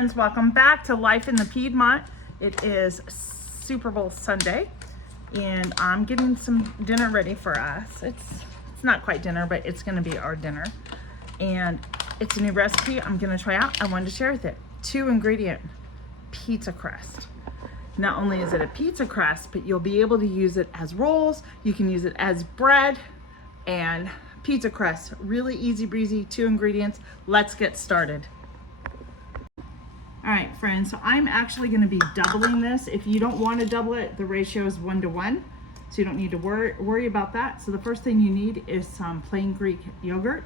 friends, welcome back to Life in the Piedmont. It is Super Bowl Sunday and I'm getting some dinner ready for us. It's not quite dinner, but it's gonna be our dinner. And it's a new recipe I'm gonna try out. I wanted to share with it. 2-ingredient pizza crust. Not only is it a pizza crust, but you'll be able to use it as rolls. You can use it as bread and pizza crust. Really easy breezy, 2 ingredients. Let's get started. All right, friends, so I'm actually going to be doubling this. If you don't want to double it, the ratio is 1-to-1, so you don't need to worry about that. So the first thing you need is some plain Greek yogurt.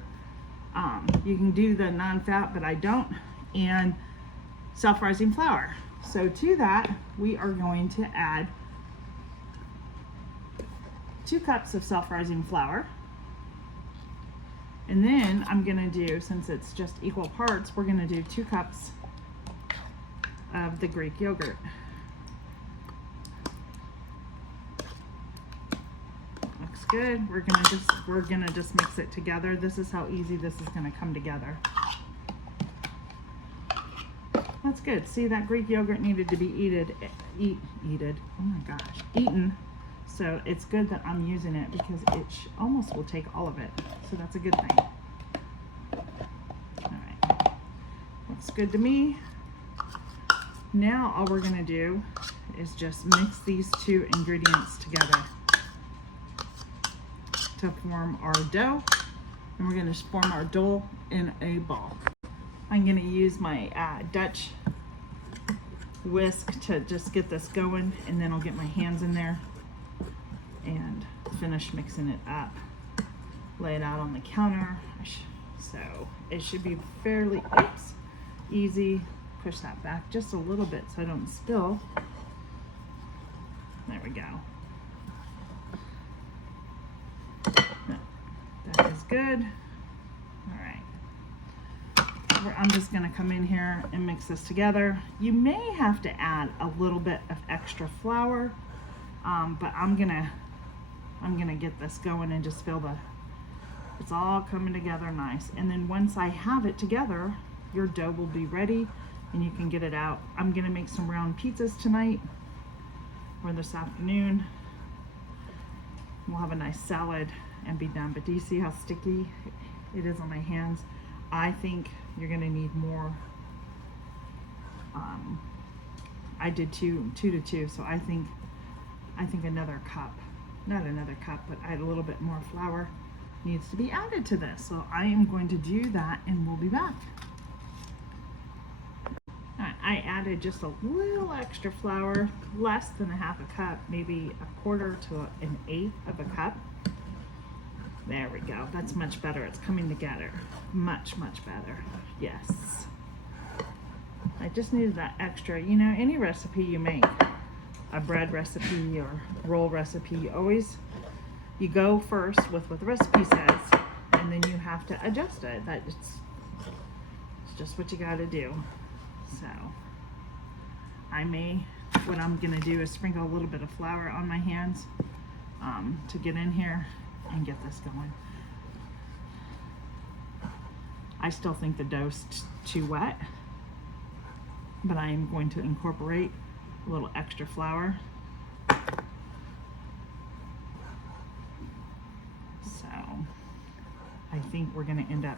You can do the non-fat, but I don't, and self-rising flour. So to that, we are going to add 2 cups of self-rising flour. And then I'm going to do, since it's just equal parts, we're going to do 2 cups of the Greek yogurt. Looks good. We're gonna just mix it together. This is how easy this is gonna come together. That's good. See, that Greek yogurt needed to be eaten. So it's good that I'm using it because it almost will take all of it. So that's a good thing. All right, looks good to me. Now all we're going to do is just mix these 2 ingredients together to form our dough. And we're going to form our dough in a ball. I'm going to use my Dutch whisk to just get this going, and then I'll get my hands in there and finish mixing it up. Lay it out on the counter. So it should be fairly easy. Push that back just a little bit so I don't spill. There we go. That is good. All right. I'm just gonna come in here and mix this together. You may have to add a little bit of extra flour, but I'm gonna get this going and just feel it's all coming together nice. And then once I have it together, your dough will be ready and you can get it out. I'm gonna make some round pizzas tonight or this afternoon. We'll have a nice salad and be done. But do you see how sticky it is on my hands? I think you're gonna need more. I did 2 to 2, so I think another cup, not another cup, but I had a little bit more flour needs to be added to this. So I am going to do that and we'll be back. I added just a little extra flour, less than a half a cup, maybe 1/4 to 1/8 of a cup. There we go. That's much better. It's coming together. Much, much better. Yes. I just needed that extra. You know, any recipe you make, a bread recipe or roll recipe, you go first with what the recipe says, and then you have to adjust it. It's just what you got to do. So what I'm gonna do is sprinkle a little bit of flour on my hands to get in here and get this going. I still think the dough's too wet, but I am going to incorporate a little extra flour. So I think we're gonna end up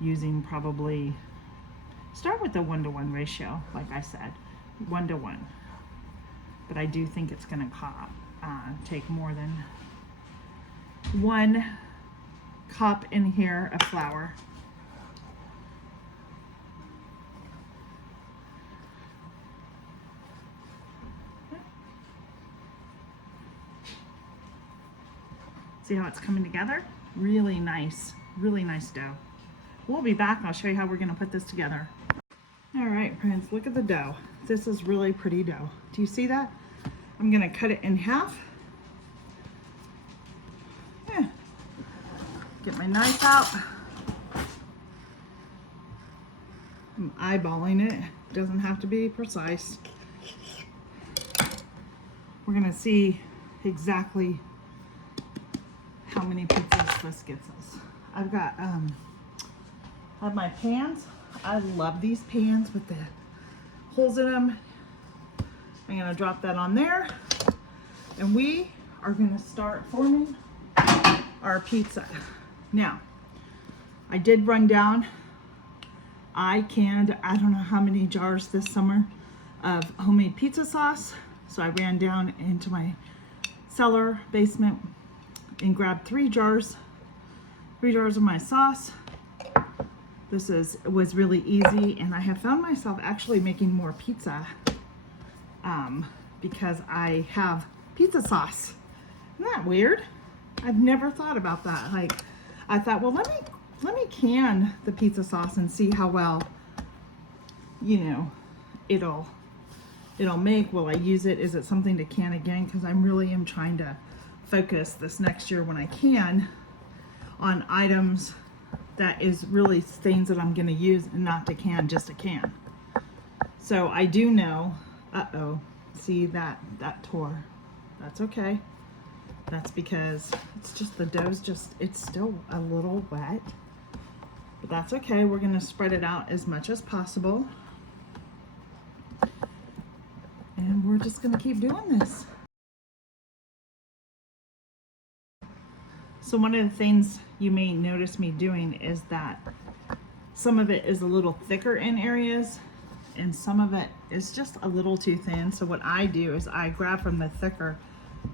using probably, start with the 1-to-1 ratio, like I said, 1-to-1. But I do think it's going to take more than 1 cup in here of flour. See how it's coming together? Really nice dough. We'll be back and I'll show you how we're going to put this together. All right, friends, look at the dough. This is really pretty dough. Do you see that? I'm going to cut it in half. Get my knife out. I'm eyeballing it. It doesn't have to be precise. We're going to see exactly how many pizzas this gets us. I've got I have my pans. I love these pans with the holes in them. I'm gonna drop that on there, and we are gonna start forming our pizza. Now, I did run down, I canned, I don't know how many jars this summer of homemade pizza sauce. So I ran down into my cellar basement and grabbed 3 jars of my sauce. This was really easy, and I have found myself actually making more pizza because I have pizza sauce. Isn't that weird? I've never thought about that. Like, I thought, well, let me can the pizza sauce and see how well, you know, it'll make. Will I use it? Is it something to can again? Because I really am trying to focus this next year when I can on items that is really things that I'm going to use, and not to can, just a can. So I do know, see that tore. That's okay. That's because it's just the dough's it's still a little wet, but that's okay. We're going to spread it out as much as possible, and we're just going to keep doing this. So one of the things you may notice me doing is that some of it is a little thicker in areas, and some of it is just a little too thin. So what I do is I grab from the thicker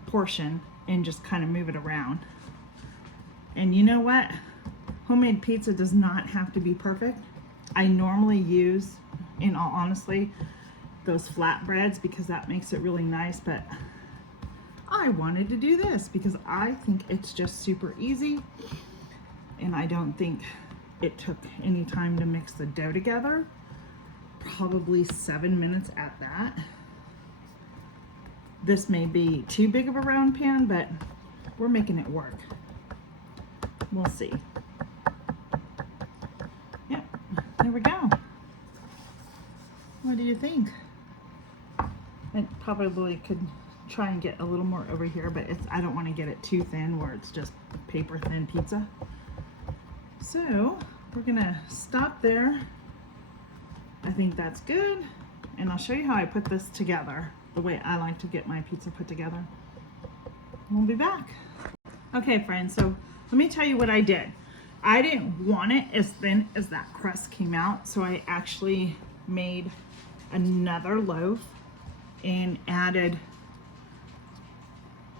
portion and just kind of move it around. And you know what? Homemade pizza does not have to be perfect. I normally use, in all honesty, those flatbreads because that makes it really nice, but I wanted to do this because I think it's just super easy, and I don't think it took any time to mix the dough together. Probably 7 minutes at that. This may be too big of a round pan, but we're making it work. We'll see. Yep, there we go. What do you think? I probably could try and get a little more over here, but I don't want to get it too thin where it's just paper thin pizza. So we're gonna stop there. I think that's good, and I'll show you how I put this together, the way I like to get my pizza put together. We'll be back. Okay friends, so let me tell you what I did. I didn't want it as thin as that crust came out, so I actually made another loaf and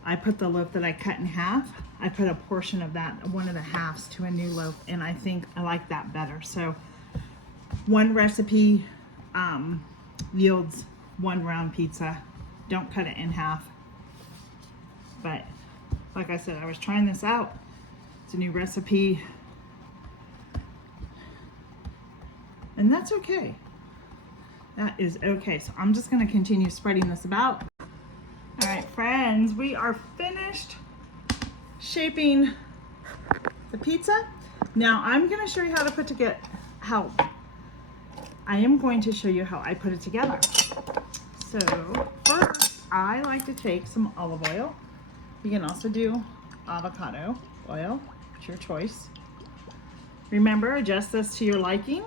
I put the loaf that I cut in half, I put a portion of that, one of the halves, to a new loaf, and I think I like that better. So one recipe yields one round pizza. Don't cut it in half. But like I said, I was trying this out. It's a new recipe, and that's okay. That is okay. So I'm just going to continue spreading this about. All right, friends, we are finished shaping the pizza. Now I'm going to show you how to put together, I am going to show you how I put it together. So first, I like to take some olive oil. You can also do avocado oil, it's your choice. Remember, adjust this to your liking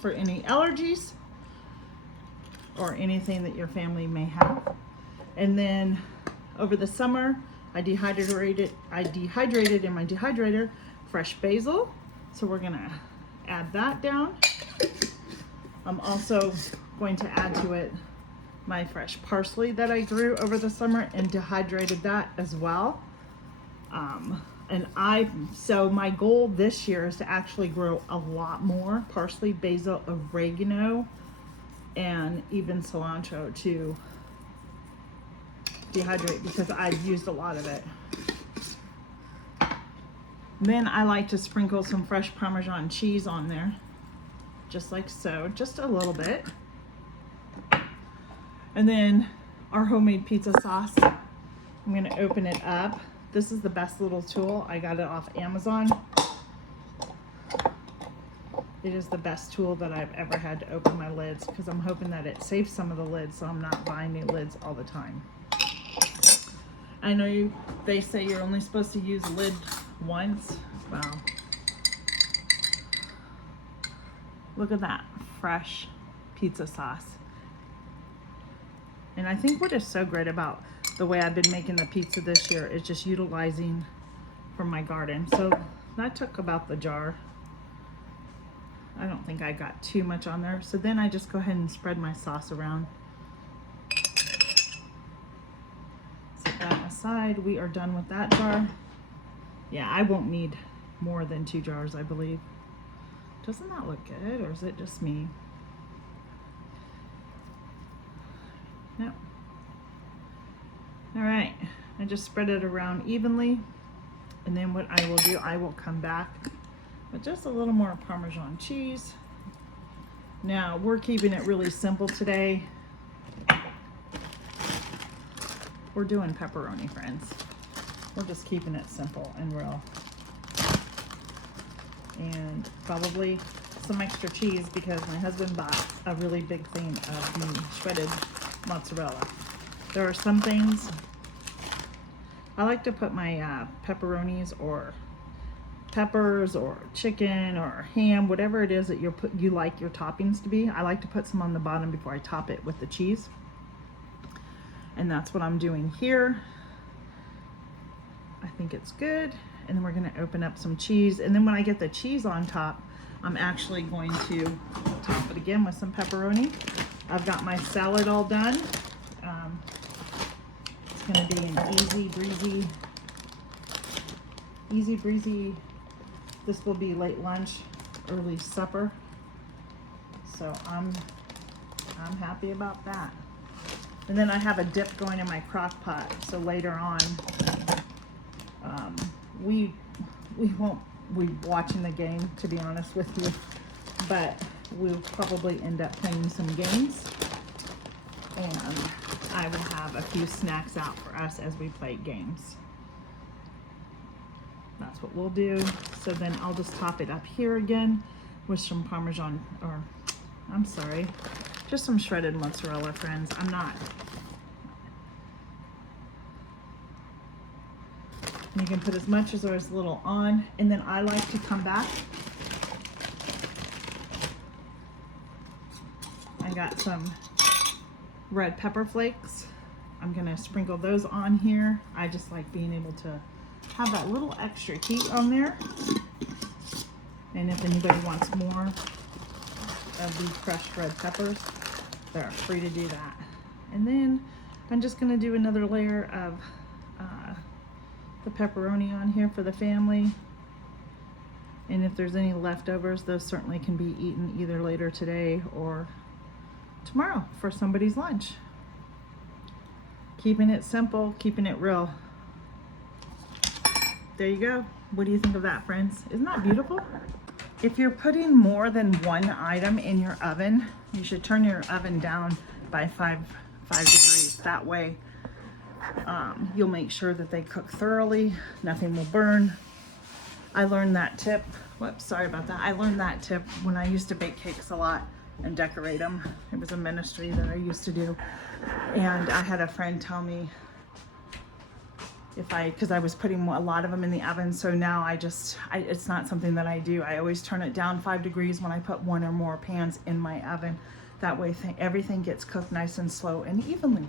for any allergies or anything that your family may have. And then over the summer, I dehydrated in my dehydrator fresh basil. So we're gonna add that down. I'm also going to add to it my fresh parsley that I grew over the summer and dehydrated that as well. So my goal this year is to actually grow a lot more parsley, basil, oregano, and even cilantro to dehydrate because I've used a lot of it. Then I like to sprinkle some fresh Parmesan cheese on there, just like so, just a little bit. And then our homemade pizza sauce, I'm gonna open it up. This is the best little tool. I got it off Amazon. It is the best tool that I've ever had to open my lids because I'm hoping that it saves some of the lids so I'm not buying new lids all the time. I know they say you're only supposed to use a lid once. Wow. Look at that fresh pizza sauce. And I think what is so great about the way I've been making the pizza this year is just utilizing from my garden. So that took about the jar. I don't think I got too much on there. So then I just go ahead and spread my sauce around. Set that aside. We are done with that jar. Yeah, I won't need more than 2 jars, I believe. Doesn't that look good, or is it just me? No. All right, I just spread it around evenly. And then what I will do, I will come back with just a little more Parmesan cheese. Now, we're keeping it really simple today. We're doing pepperoni, friends. We're just keeping it simple and real. And probably some extra cheese because my husband bought a really big thing of the shredded mozzarella. There are some things I like to put my pepperonis or peppers or chicken or ham, whatever it is that you like your toppings to be. I like to put some on the bottom before I top it with the cheese. And that's what I'm doing here. I think it's good. And then we're going to open up some cheese. And then when I get the cheese on top, I'm actually going to top it again with some pepperoni. I've got my salad all done. It's going to be an easy breezy. This will be late lunch, early supper. So I'm happy about that. And then I have a dip going in my crock pot. So later on, we won't be watching the game, to be honest with you, but we'll probably end up playing some games, and I will have a few snacks out for us as we play games. That's what we'll do. So then I'll just top it up here again with some Parmesan, or I'm sorry, just some shredded mozzarella, friends. You can put as much as or as little on, and then I like to come back. I got some red pepper flakes. I'm gonna sprinkle those on here. I just like being able to have that little extra heat on there. And if anybody wants more of these crushed red peppers, they're free to do that. And then I'm just gonna do another layer of the pepperoni on here for the family. And if there's any leftovers, those certainly can be eaten either later today or tomorrow for somebody's lunch. Keeping it simple, keeping it real. There you go. What do you think of that, friends? Isn't that beautiful? If you're putting more than one item in your oven, you should turn your oven down by 5 degrees. That way, you'll make sure that they cook thoroughly, nothing will burn. I learned that tip, whoops, sorry about that. I learned that tip when I used to bake cakes a lot and decorate them. It was a ministry that I used to do. And I had a friend tell me because I was putting a lot of them in the oven, so now it's not something that I do. I always turn it down 5 degrees when I put 1 or more pans in my oven. That way everything gets cooked nice and slow and evenly.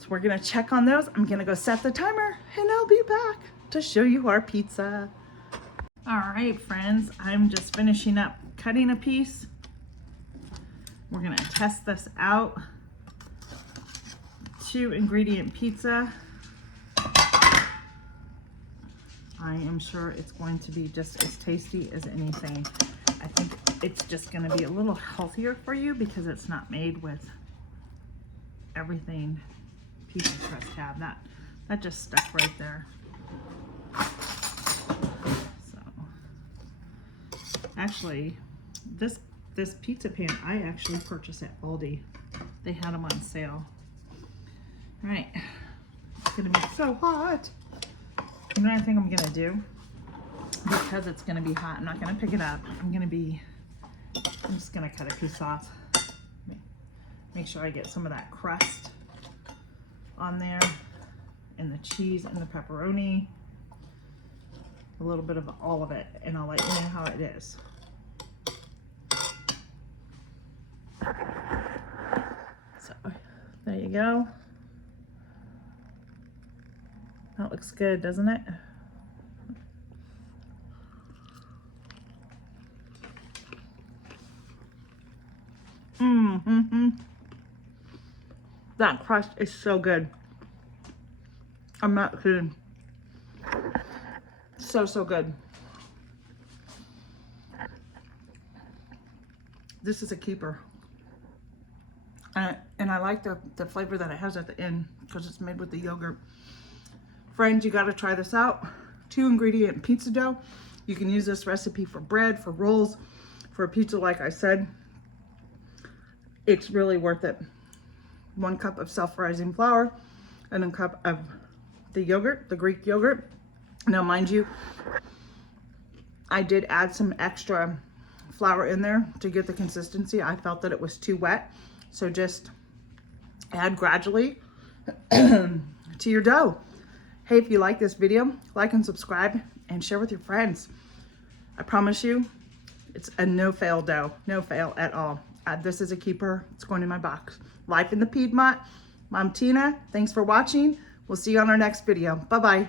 So we're gonna check on those. I'm gonna go set the timer and I'll be back to show you our pizza. All right, friends, I'm just finishing up cutting a piece. We're gonna test this out. 2-ingredient pizza. I am sure it's going to be just as tasty as anything. I think it's just gonna be a little healthier for you because it's not made with everything pizza crust have. That just stuck right there. So actually this pizza pan I actually purchased at Aldi. They had them on sale. All right, it's gonna be so hot. You know what I think I'm gonna do? Because it's gonna be hot, I'm not gonna pick it up. I'm just gonna cut a piece off. Make sure I get some of that crust on there, and the cheese and the pepperoni, a little bit of all of it, and I'll let you know how it is. So there you go. That looks good, doesn't it? Mm-hmm. That crust is so good. I'm not kidding. So, so good. This is a keeper. And I like the flavor that it has at the end because it's made with the yogurt. Friends, you got to try this out. 2-ingredient pizza dough. You can use this recipe for bread, for rolls, for a pizza, like I said. It's really worth it. 1 cup of self-rising flour and a cup of the yogurt, the Greek yogurt. Now, mind you, I did add some extra flour in there to get the consistency. I felt that it was too wet. So just add gradually to your dough. Hey, if you like this video, like and subscribe and share with your friends. I promise you, it's a no-fail dough. No fail at all. This is a keeper. It's going in my box. Life in the Piedmont. Mom Tina, thanks for watching. We'll see you on our next video. Bye-bye.